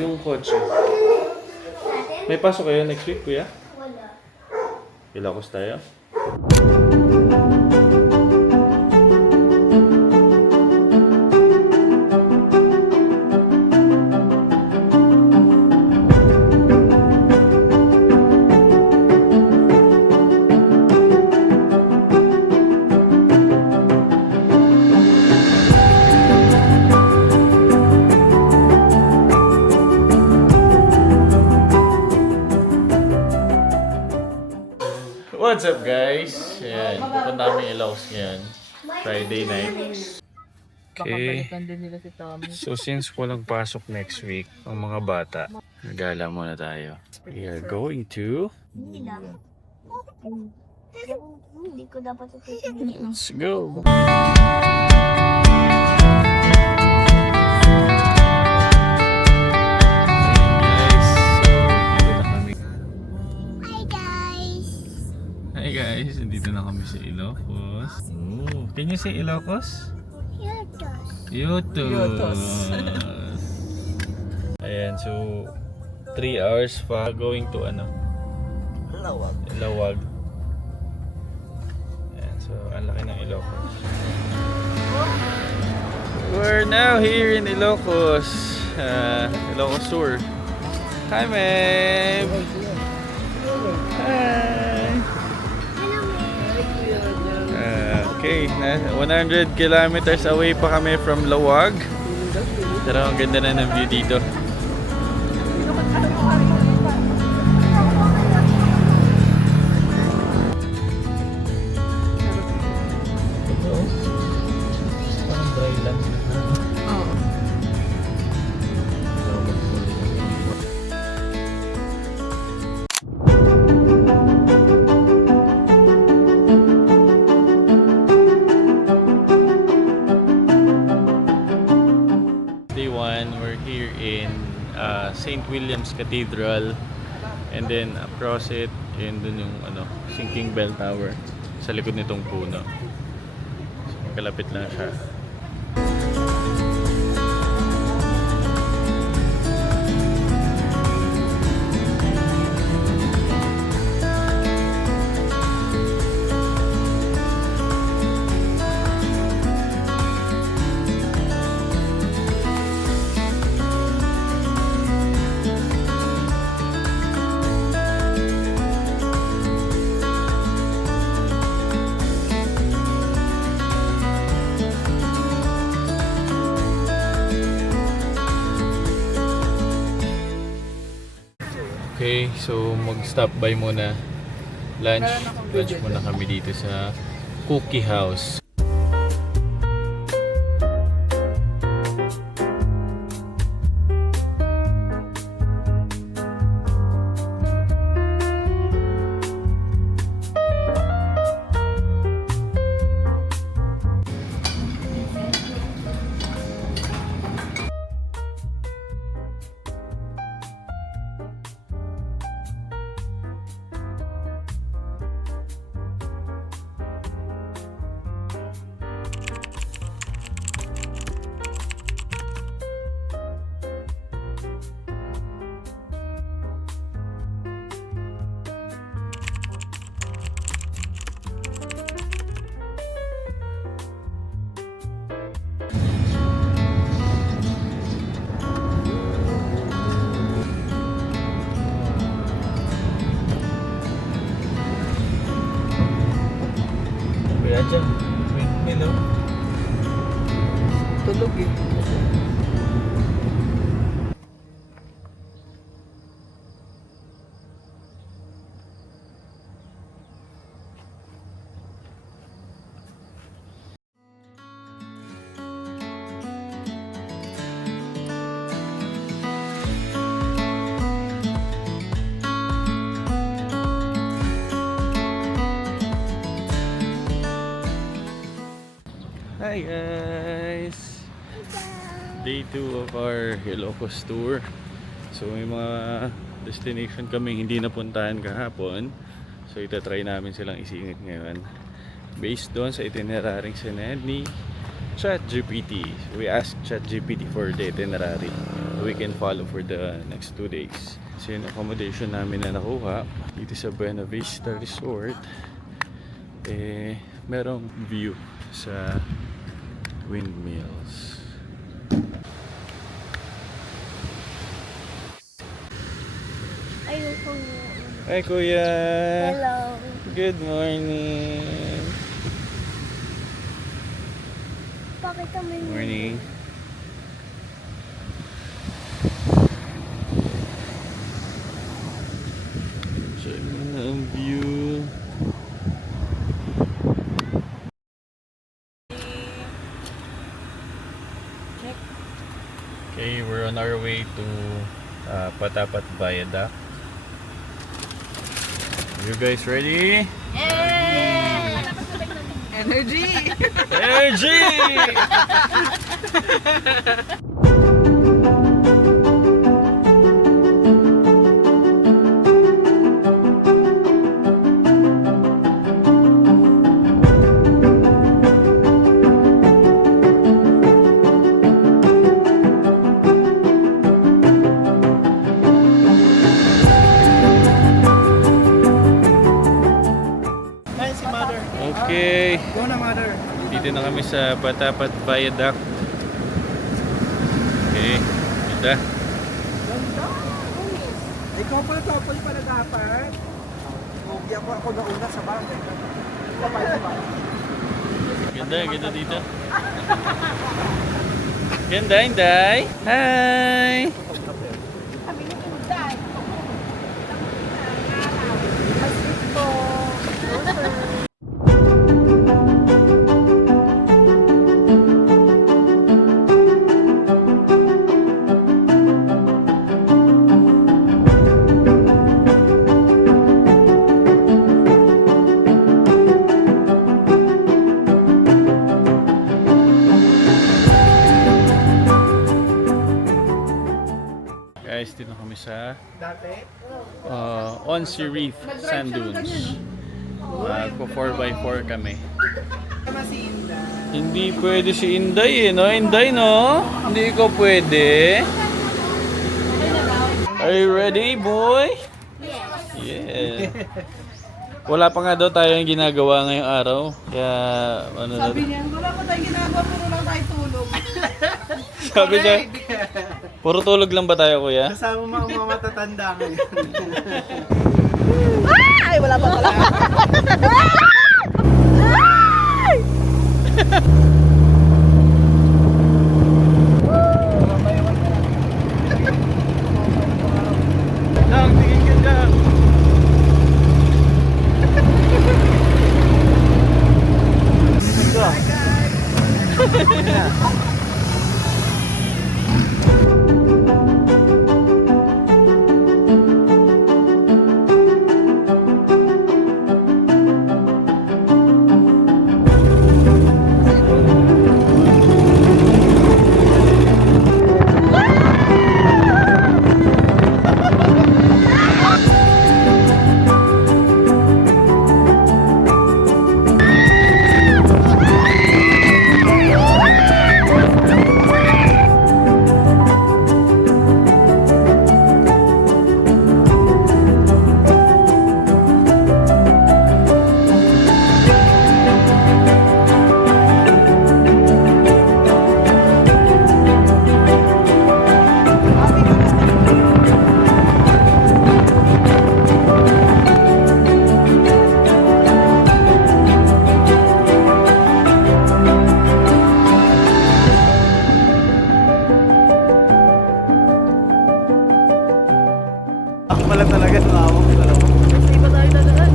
Yung kotse. May pasok kayo next week, kuya? Wala. Ilocos tayo? What's up, guys? Ayan, pupunta kami Ilocos ngayon. Friday night. Okay. Balikan din nila si Tommy. So since walang pasok next week ang mga bata, nagala muna tayo. We are going to... Hindi lang. Hindi ko dapat ito. Let's go! Hi guys, nandito na kami sa Ilocos. Oh, can you say Ilocos? Yotos. Ayan, so 3 hours pa going to ano? Lawag. Ayan, so ang laki ng Ilocos. We're now here in Ilocos. Ilocos Sur. Hi, ma'am. Hi. Okay, 100 kilometers away pa kami from Lawag. Pero ang ganda na ng view dito. Parang dry land. Oo. Day 1, we're here in St. William's Cathedral, and then across it, yun dun yung ano, Sinking Bell Tower sa likod nitong puno. So, kalapit lang siya. Okay, so mag-stop by muna. Lunch muna kami dito sa Cookie House. Kaya dyan, windmill oh. Tulog eh. Hi guys! Day 2 of our Ilocos tour. So may mga destination kami hindi napuntahan kahapon. So itatry namin silang isingit ngayon. Based doon sa itinerary sinend ni ChatGPT. So we asked ChatGPT for the itinerary. we can follow for the next 2 days. Kasi yung accommodation namin na nakuha dito sa Buena Vista Resort, eh, merong view sa windmills. Ayoko. Hi Kuya! Hello. Good morning! Pakita mo yung... Morning! So, yun na ang view. Okay, we're on our way to Patapat Viaduct. You guys ready? Energy! Energy! Okay. Go na, mother. Dito na kami sa Patapat Viaduct. Okay, ganda. Ganda. Ikaw pala, couple pala dapat. Huwag ako nauna sa bagay. Ganda, ganda dito. Ganda, Inday. Hi! Guys, dito kami sa Dati? Onsi Reef Sand Dunes. Po 4x4 kami. Tama si Inda. Hindi pwede si Inday no? Inday no? Hindi ko pwede. Are you ready, boy? Yeah. Wala pa nga daw tayong ginagawa ngayong araw. Kaya ano na. Sabi niya, wala pa tayong ginagawa, puro lang tayo tulog. Sabi niya, puro tulog lang ba tayo, kuya? Kasama mga matatanda ngayon. Ay, wala pa pala. Lang, tingin ka dyan. Ako pala talaga, nakawag ko talaga. Kasi iba tayo dadaan.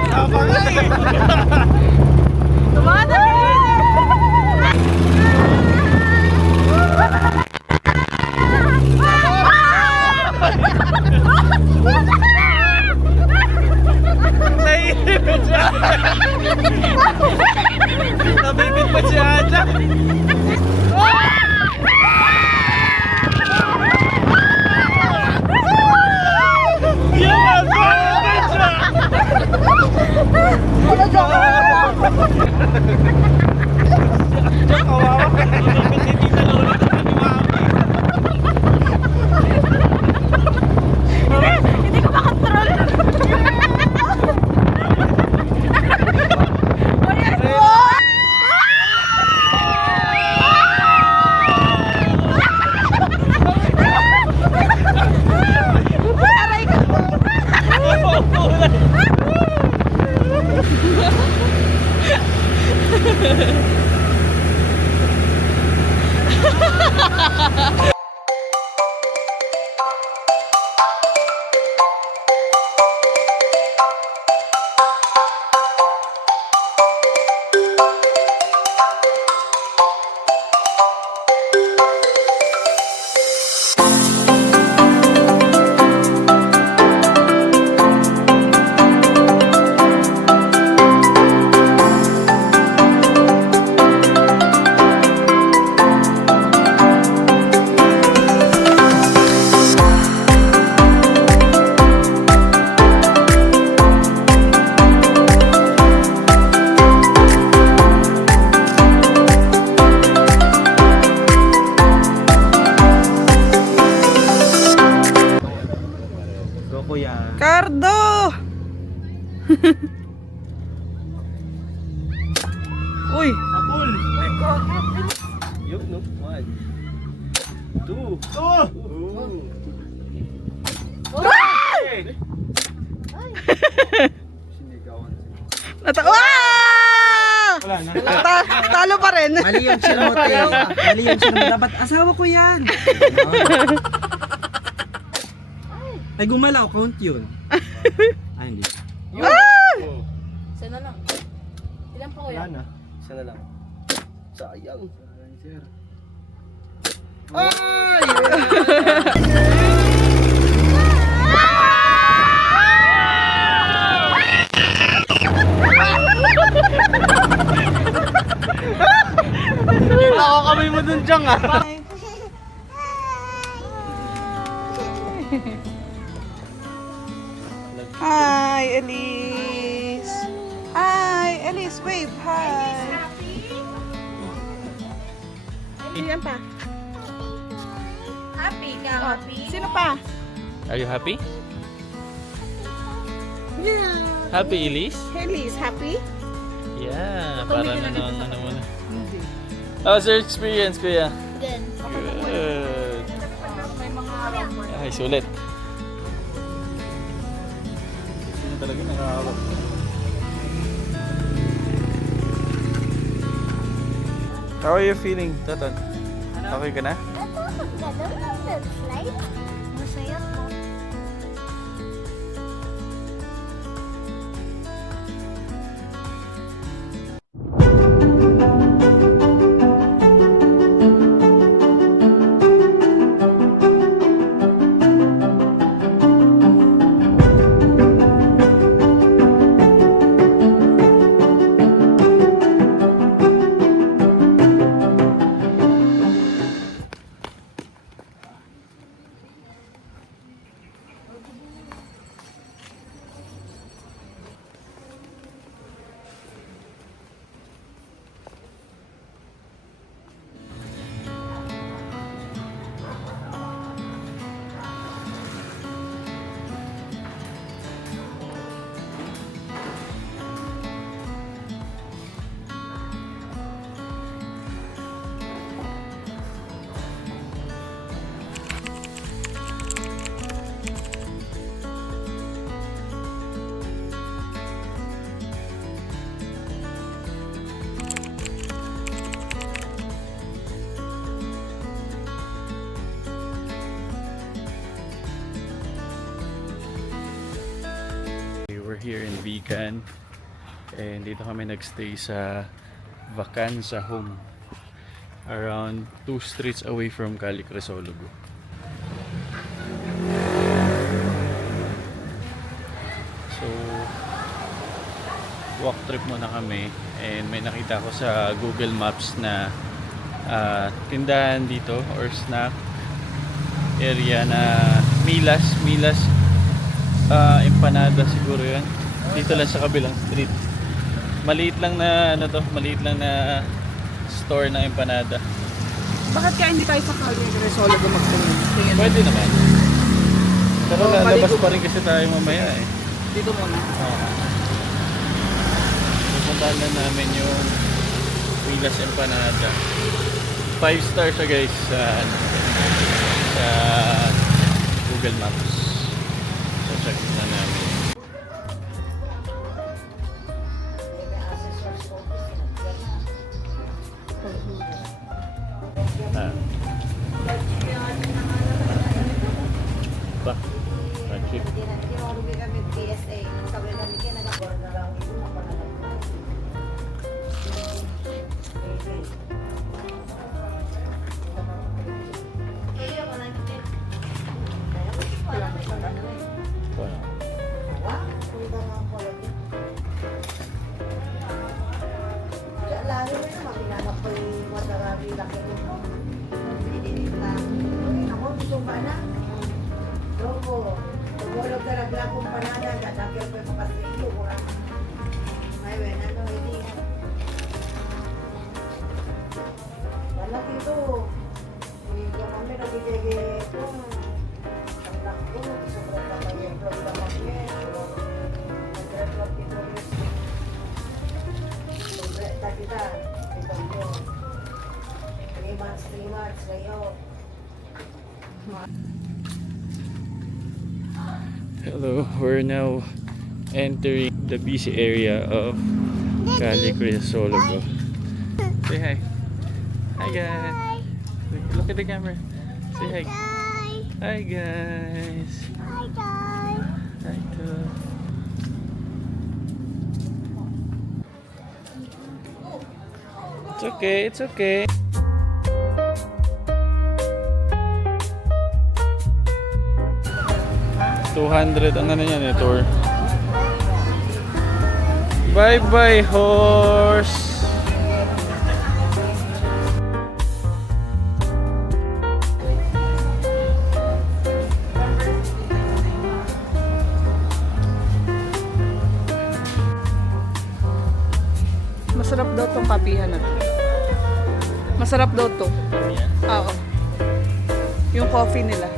Wala pa nga eh. Naiipit siya. Nabibit pa siya ata. Talaga Kawawa. Hindi na lolo na ni Mami. Hindi ko makontrol. Go kuya. Cardo! Uy! Apul! Yup, no. 1 2 Sinigawan. Wala na. Talo pa rin. Mali yung sinote. Mali yung sinote. Dapat asawa ko yan. Ay, gumalaw. Count yun. Ay, hindi. Isa na lang. Ilan pa kuya? na. Isa na lang. Sayang. Sir. Nakakabay mo dun dyan ah. Hi, Elise. Hi, Elise. Wave. Hi. Ilan pa? Happy ka, happy? Sino pa? Are you happy? Yeah. Happy, Elise? Elise, happy? Yeah, parang ano mo na. How's your experience, kuya? Good. Good. May mga Ay, sulit. Sino talaga nakakawag? How are you feeling, Toton? Okay ka na? Masaya po. We're here in Vigan and dito kami nagstay sa Vacanza Home around 2 streets away from Cali Crisologo. So walk trip muna kami and may nakita ko sa Google Maps na tindahan dito or snack area na Milas empanada siguro yan dito lang sa kabilang street. Maliit lang na ano to, maliit lang na store ng empanada. Bakit kaya hindi tayo sa Calle Crisologo magtingin? Pwede naman. Pero Oh, lalabas maligo. pa rin kasi tayo mamaya eh. Dito muna. Pupuntahan na namin yung Villas Empanada. 5 stars siya guys sa, sa Google Maps. So check na namin. Ah. Pa. Magic. Hello, we're now entering the busy area of Calle Crisologo. Say hi. Hi guys. Look at the camera. Say hi. Hi guys. Hi guys. Hi to. It's okay, it's okay. $200 ang ano yan eh, tour. Bye bye horse. Masarap daw tong kapihan na to. Masarap daw to. Oo. Yung coffee nila.